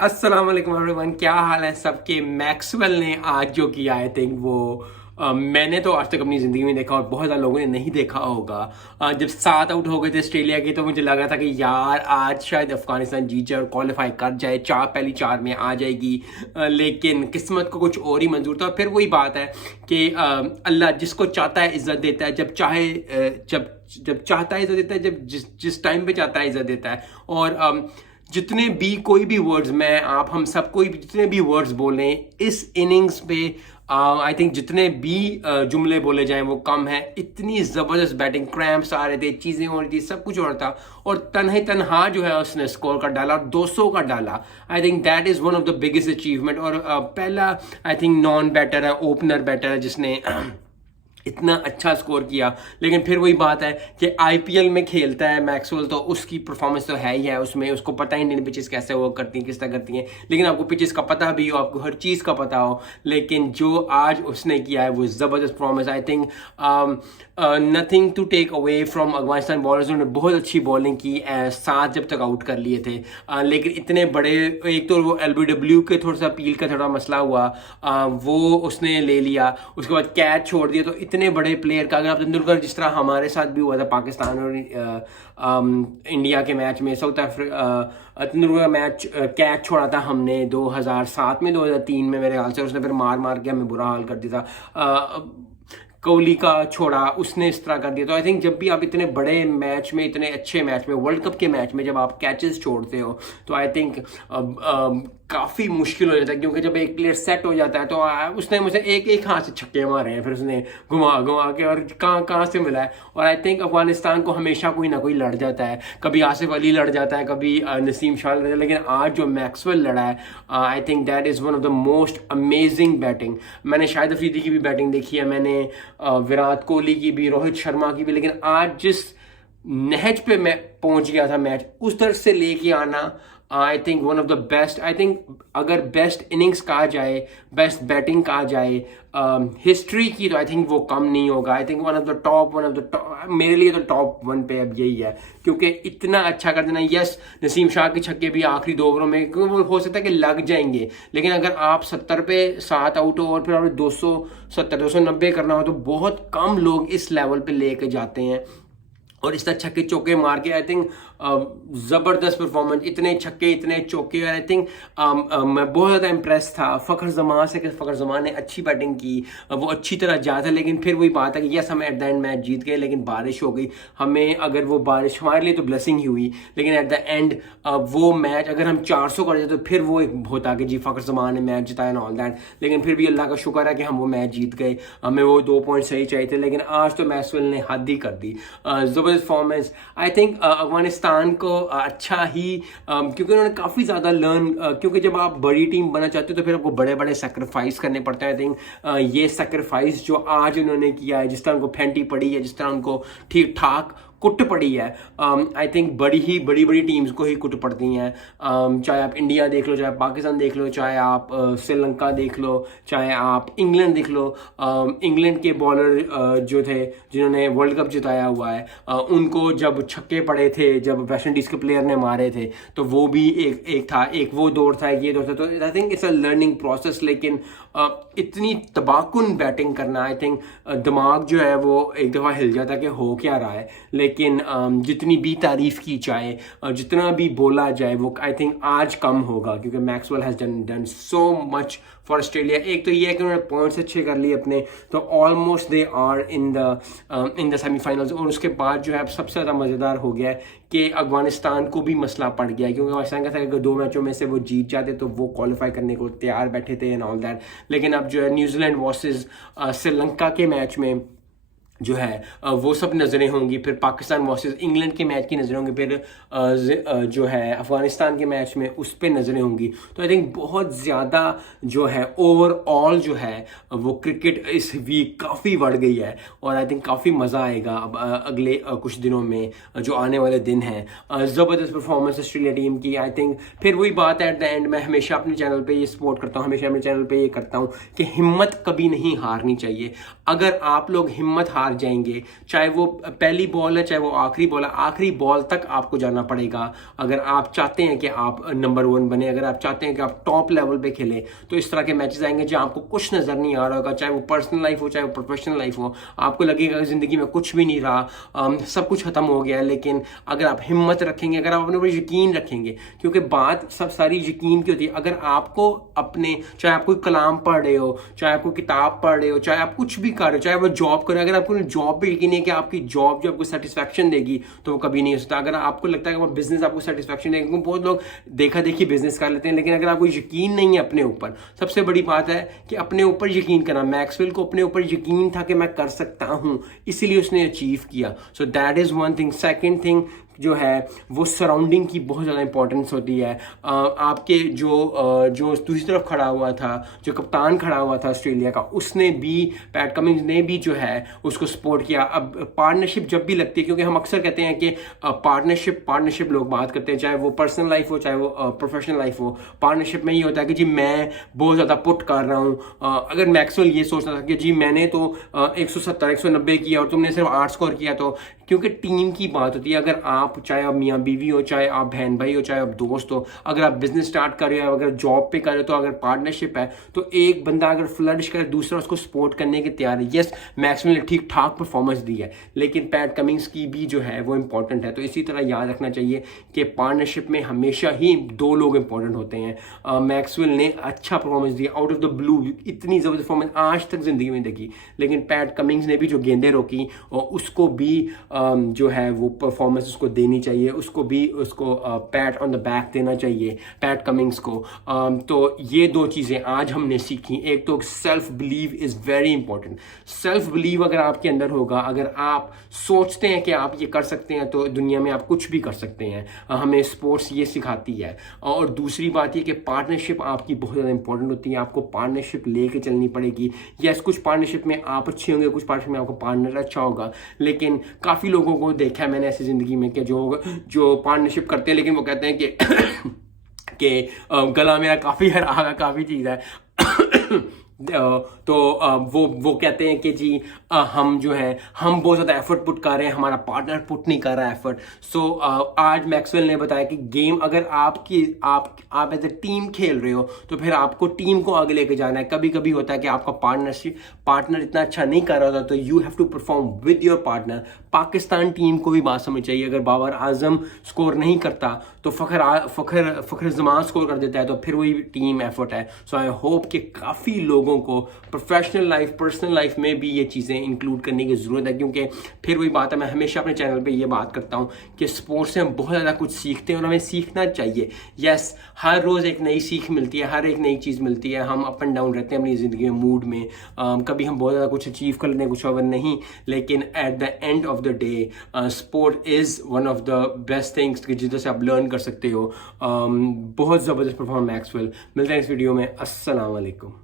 अस्सलाम वालेकुम एवरीवन, क्या हाल है सबके। मैक्सवेल ने आज जो किया आई थिंक वो मैंने तो आज तक अपनी ज़िंदगी में देखा और बहुत ज़्यादा लोगों ने नहीं देखा होगा। जब 7 आउट हो गए थे ऑस्ट्रेलिया के तो मुझे लगा था कि यार आज शायद अफगानिस्तान जीत जाए और क्वालिफाई कर जाए, पहली चार में आ जाएगी। लेकिन किस्मत को कुछ और ही मंजूर था। फिर वही बात है कि अल्लाह जिसको चाहता है इज़्ज़त देता है, जब चाहे जब जब चाहता है इज़्ज़त देता है, जब जिस जिस टाइम पे चाहता है इज़्ज़त देता है। और जितने भी कोई भी वर्ड्स मैं आप हम सब कोई भी जितने भी वर्ड्स बोलें इस इनिंग्स पे, आई थिंक जितने भी जुमले बोले जाएं वो कम है। इतनी ज़बरदस्त बैटिंग, क्रैम्प्स आ रहे थे, चीज़ें हो रही थी, सब कुछ हो रहा था और तनहा जो है उसने स्कोर का डाला और 200 का डाला। I think that is one of the biggest achievement. और पहला आई थिंक नॉन बैटर है, ओपनर बैटर है जिसने इतना अच्छा स्कोर किया। लेकिन फिर वही बात है कि आईपीएल में खेलता है मैक्सवेल, तो उसकी परफॉर्मेंस तो है ही है, उसमें उसको पता ही इंडियन पिचेस कैसे वर्क करती हैं, किस तरह करती हैं। लेकिन आपको पिचेस का पता भी हो, आपको हर चीज़ का पता हो, लेकिन जो आज उसने किया है वो ज़बरदस्त performance. I think nothing to take away from Afghanistan bowlers. उन्होंने बहुत अच्छी बॉलिंग की, 7 जब तक आउट कर लिए थे। लेकिन इतने बड़े, एक तो वो एलबीडब्ल्यू के थोड़ा सा अपील का थोड़ा मसला हुआ, वो उसने ले लिया, उसके बाद कैच छोड़ दिया। तो इतने बड़े प्लेयर का, अगर आप तेंदुलकर जिस तरह हमारे साथ भी हुआ था पाकिस्तान और इंडिया के मैच में, साउथ अफ्रीका तेंदुलकर का मैच, कैच छोड़ा था हमने 2007 में, 2003 में मेरे ख्याल से, उसने फिर मार मार के हमें बुरा हाल कर दिया था। कोहली का छोड़ा, उसने इस तरह कर दिया। तो आई थिंक जब भी आप इतने बड़े मैच में, इतने अच्छे मैच में, वर्ल्ड कप के मैच में जब आप कैचेस छोड़ते हो तो आई थिंक काफ़ी मुश्किल हो जाता है। क्योंकि जब एक प्लेयर सेट हो जाता है तो उसने मुझे एक एक हाथ से छक्के मारे हैं, फिर उसने घुमा घुमा के, और कहाँ कहाँ से मिला है। और आई थिंक अफगानिस्तान को हमेशा कोई ना कोई लड़ जाता है, कभी आसिफ अली लड़ जाता है, कभी नसीम शाह लड़ जाता है। लेकिन आज जो मैक्सवेल लड़ा है, I think that is one of the most amazing batting. मैंने शाहिद अफरीदी की भी बैटिंग देखी है, मैंने विराट कोहली की भी, रोहित शर्मा की भी। लेकिन आज जिस नहज पे मैं पहुंच गया था मैच, उस तरफ से लेके आना, I think one of the best. I think अगर बेस्ट इनिंग्स कहा जाए, बेस्ट बैटिंग कहा जाए हिस्ट्री की, तो आई थिंक वो कम नहीं होगा। I think one of the top, मेरे लिए तो टॉप 1 पे अब यही है। क्योंकि इतना अच्छा कर देना, यस नसीम शाह के छक्के भी आखिरी 2 ओवरों में, क्योंकि वो हो सकता है कि लग जाएंगे, लेकिन अगर आप 70 पे 7 आउट हो और फिर आपने 270 290 करना हो, तो बहुत कम लोग इस लेवल पे लेके जाते हैं। और इस तरह छक्के चौके मार के, आई थिंक ज़बरदस्त परफॉर्मेंस, इतने छक्के इतने चौके। आई थिंक मैं बहुत ज़्यादा इम्प्रेस था फ़खर जमान से कि फ़खर जमान ने अच्छी बैटिंग की, वो अच्छी तरह जा था। लेकिन फिर वही बात है कि यस हम एट द एंड मैच जीत गए, लेकिन बारिश हो गई। हमें अगर वो बारिश हमारे लिए तो ब्लेसिंग ही हुई, लेकिन एट द एंड वो मैच अगर हम 400 कर जाते तो फिर वो एक होता कि जी फ़खर जमान ने मैच जिताया एंड ऑल दैट। लेकिन फिर भी अल्लाह का शुक्र है कि हम वो मैच जीत गए। हमें वो 2 पॉइंट सही चाहिए थे, लेकिन आज तो मैक्सवेल ने हद ही कर दी। ज़बरदस्त परफॉर्मेंस। आई थिंक अफगानिस्तान को अच्छा ही, क्योंकि उन्होंने काफ़ी ज़्यादा लर्न, क्योंकि जब आप बड़ी टीम बनना चाहते हो तो फिर आपको बड़े बड़े सेक्रीफाइस करने पड़ते हैं। आई थिंक ये सेक्रीफाइस जो आज उन्होंने किया है, जिस तरह उनको फेंटी पड़ी है, जिस तरह उनको ठीक ठाक कुट पड़ी है, आई थिंक बड़ी बड़ी टीम्स को ही कुट पड़ती हैं। चाहे आप इंडिया देख लो, चाहे पाकिस्तान देख लो, चाहे आप श्रीलंका देख लो, चाहे आप इंग्लैंड देख लो। इंग्लैंड के बॉलर जो थे जिन्होंने वर्ल्ड कप जिताया हुआ है, उनको जब छक्के पड़े थे, जब वेस्ट इंडीज़ के प्लेयर ने मारे थे, तो वो भी एक था, एक वो दौर था, एक ये दौर था। तो I think it's a learning process. लेकिन इतनी तबाकुन बैटिंग करना, आई थिंक दिमाग जो है वो एक दफ़ा हिल जाता है कि हो क्या रहा है। लेकिन जितनी भी तारीफ़ की जाए, जितना भी बोला जाए, वो आई थिंक आज कम होगा, क्योंकि Maxwell has done so much for Australia. एक तो ये है कि उन्होंने पॉइंट्स अच्छे कर लिए अपने, तो almost they are in the semifinals. और उसके बाद जो है अब सबसे ज़्यादा मज़ेदार हो गया है कि अफगानिस्तान को भी मसला पड़ गया है, क्योंकि अफगानिस्तान का था कि अगर 2 मैचों में से वो जीत जाते तो वो क्वालिफाई करने को तैयार बैठे थे एंड ऑल दैट। लेकिन अब जो है न्यूजीलैंड वर्सेस श्रीलंका के मैच में जो है वो सब नज़रें होंगी, फिर पाकिस्तान वर्सेस इंग्लैंड के मैच की नज़रें होंगी, फिर जो है अफ़गानिस्तान के मैच में उस पर नज़रें होंगी। तो आई थिंक बहुत ज़्यादा जो है ओवरऑल जो है वो क्रिकेट इस वीक काफ़ी बढ़ गई है। और आई थिंक काफ़ी मज़ा आएगा अब अगले कुछ दिनों में, जो आने वाले दिन हैं। ज़बरदस्त परफॉर्मेंस ऑस्ट्रेलिया टीम की। आई थिंक फिर वही बात है, एट द एंड मैं हमेशा अपने चैनल पे ये सपोर्ट करता हूँ, हमेशा अपने चैनल पे ये करता हूँ कि हिम्मत कभी नहीं हारनी चाहिए। अगर आप लोग हिम्मत हार जाएंगे, चाहे वो पहली बॉल है चाहे वो आखिरी बॉल है, आखिरी बॉल तक आपको जाना पड़ेगा अगर आप चाहते हैं कि आप नंबर 1 बने, अगर आप चाहते हैं कि आप टॉप लेवल पे खेलें। तो इस तरह के मैचेस आएंगे जहां आपको कुछ नजर नहीं आ रहा होगा, चाहे वो पर्सनल लाइफ हो चाहे वो प्रोफेशनल लाइफ हो, आपको लगेगा जिंदगी में कुछ भी नहीं रहा, सब कुछ खत्म हो गया है। लेकिन अगर आप हिम्मत रखेंगे, अगर आप अपने ऊपर यकीन रखेंगे, क्योंकि बात सब सारी यकीन की होती है। अगर आपको अपने, चाहे आप कोई कलाम पढ़ रहे हो, चाहे आप कोई किताब पढ़ रहे हो, चाहे आप कुछ भी कर रहे हो, चाहे वो जॉब कर रहे हो, अगर आपको जॉब पे यकीन है कि आपकी जॉब जो आपको सेटिस्फैक्शन देगी तो वो कभी नहीं हो सकता। अगर आपको लगता है कि वो बिजनेस आपको सेटिस्फैक्शन देगा, क्योंकि बहुत लोग देखा देखी बिजनेस कर लेते हैं, लेकिन अगर आपको यकीन नहीं है अपने ऊपर, सबसे बड़ी बात है कि अपने ऊपर यकीन करना। मैक्सवेल को अपने ऊपर यकीन था कि मैं कर सकता हूं, इसीलिए उसने अचीव किया। So that is one thing. Second thing जो है वो सराउंडिंग की बहुत ज़्यादा इंपॉर्टेंस होती है। आपके जो दूसरी तरफ खड़ा हुआ था, जो कप्तान खड़ा हुआ था ऑस्ट्रेलिया का, उसने भी, पैट कमिंस ने भी जो है उसको सपोर्ट किया। अब पार्टनरशिप जब भी लगती है, क्योंकि हम अक्सर कहते हैं कि पार्टनरशिप लोग बात करते हैं, चाहे वो पर्सनल लाइफ हो चाहे वो प्रोफेशनल लाइफ हो, पार्टनरशिप में ये होता है कि जी मैं बहुत ज़्यादा पुट कर रहा हूँ। अगर मैक्सवेल ये सोचता था कि जी मैंने तो 170 190 किया और तुमने सिर्फ 8 स्कोर किया, तो क्योंकि टीम की बात होती है। अगर आप, चाहे आप मियाँ बीवी हो, चाहे आप बहन भाई हो, चाहे आप दोस्त हो, अगर आप बिजनेस स्टार्ट कर रहे हो, अगर जॉब पे कर रहे हो, तो अगर पार्टनरशिप है तो एक बंदा अगर फ्लरिश करे, दूसरा उसको सपोर्ट करने के तैयार है। यस, मैक्सवेल ने ठीक ठाक परफॉर्मेंस दी है, लेकिन पैट कमिंग्स की भी जो है वो इंपॉर्टेंट है। तो इसी तरह याद रखना चाहिए कि पार्टनरशिप में हमेशा ही 2 लोग इंपॉर्टेंट होते हैं। मैक्सवेल ने अच्छा परफॉर्मेंस दिया, आउट ऑफ द ब्लू, इतनी जबरदस्त परफॉर्मेंस आज तक जिंदगी में देखी। लेकिन पैट कमिंग्स ने भी जो गेंदें रोकी, और उसको भी जो है वो परफॉर्मेंस उसको देनी चाहिए, उसको पैट ऑन द बैक देना चाहिए पैट कमिंग्स को। तो ये 2 चीज़ें आज हमने सीखी। एक तो self believe is very important. Self believe अगर आपके अंदर होगा, अगर आप सोचते हैं कि आप ये कर सकते हैं, तो दुनिया में आप कुछ भी कर सकते हैं। हमें स्पोर्ट्स ये सिखाती है। और दूसरी बात ये कि पार्टनरशिप आपकी बहुत ज़्यादा इंपॉर्टेंट होती है। आपको पार्टनरशिप लेके चलनी पड़ेगी। यस, कुछ पार्टनरशिप में आप अच्छे होंगे, कुछ पार्टनरशिप में आपको पार्टनर अच्छा होगा, लेकिन काफ़ी लोगों को देखा है मैंने ऐसी जिंदगी में कि जो पार्टनरशिप करते हैं, लेकिन वो कहते हैं कि गला मेरा काफ़ी हरा, काफ़ी चीज़ है। तो वो कहते हैं कि जी हम जो है हम बहुत ज़्यादा एफर्ट पुट कर रहे हैं, हमारा पार्टनर पुट नहीं कर रहा है एफर्ट। सो आज मैक्सवेल ने बताया कि गेम अगर आप एज ए टीम खेल रहे हो, तो फिर आपको टीम को आगे लेके जाना है। कभी कभी होता है कि आपका पार्टनर इतना अच्छा नहीं कर रहा होता, तो you have to perform with your partner. Pakistan team को भी बात समझ चाहिए, अगर बाबर आजम स्कोर नहीं करता तो फखर जमान स्कोर कर देता है, तो फिर वही टीम एफर्ट है। सो आई होप कि काफ़ी लोगों को प्रोफेशनल लाइफ, पर्सनल लाइफ में भी ये चीज़ें इंक्लूड करने की ज़रूरत है, क्योंकि फिर वही बात है, मैं हमेशा अपने चैनल पे ये बात करता हूँ कि स्पोर्ट्स से हम बहुत ज़्यादा कुछ सीखते हैं और हमें सीखना चाहिए। यस, हर रोज़ एक नई सीख मिलती है, हर एक नई चीज़ मिलती है। हम अप एंड डाउन रहते हैं अपनी ज़िंदगी में, मूड में। कभी हम बहुत ज़्यादा कुछ अचीव कर लेते हैं, कुछ और नहीं, लेकिन at the end of the day sport is one of the best things जिससे से आप लर्न कर सकते हो। बहुत ज़बरदस्त परफॉर्म मैक्सवेल। मिलते हैं इस वीडियो में। अस्सलाम वालेकुम।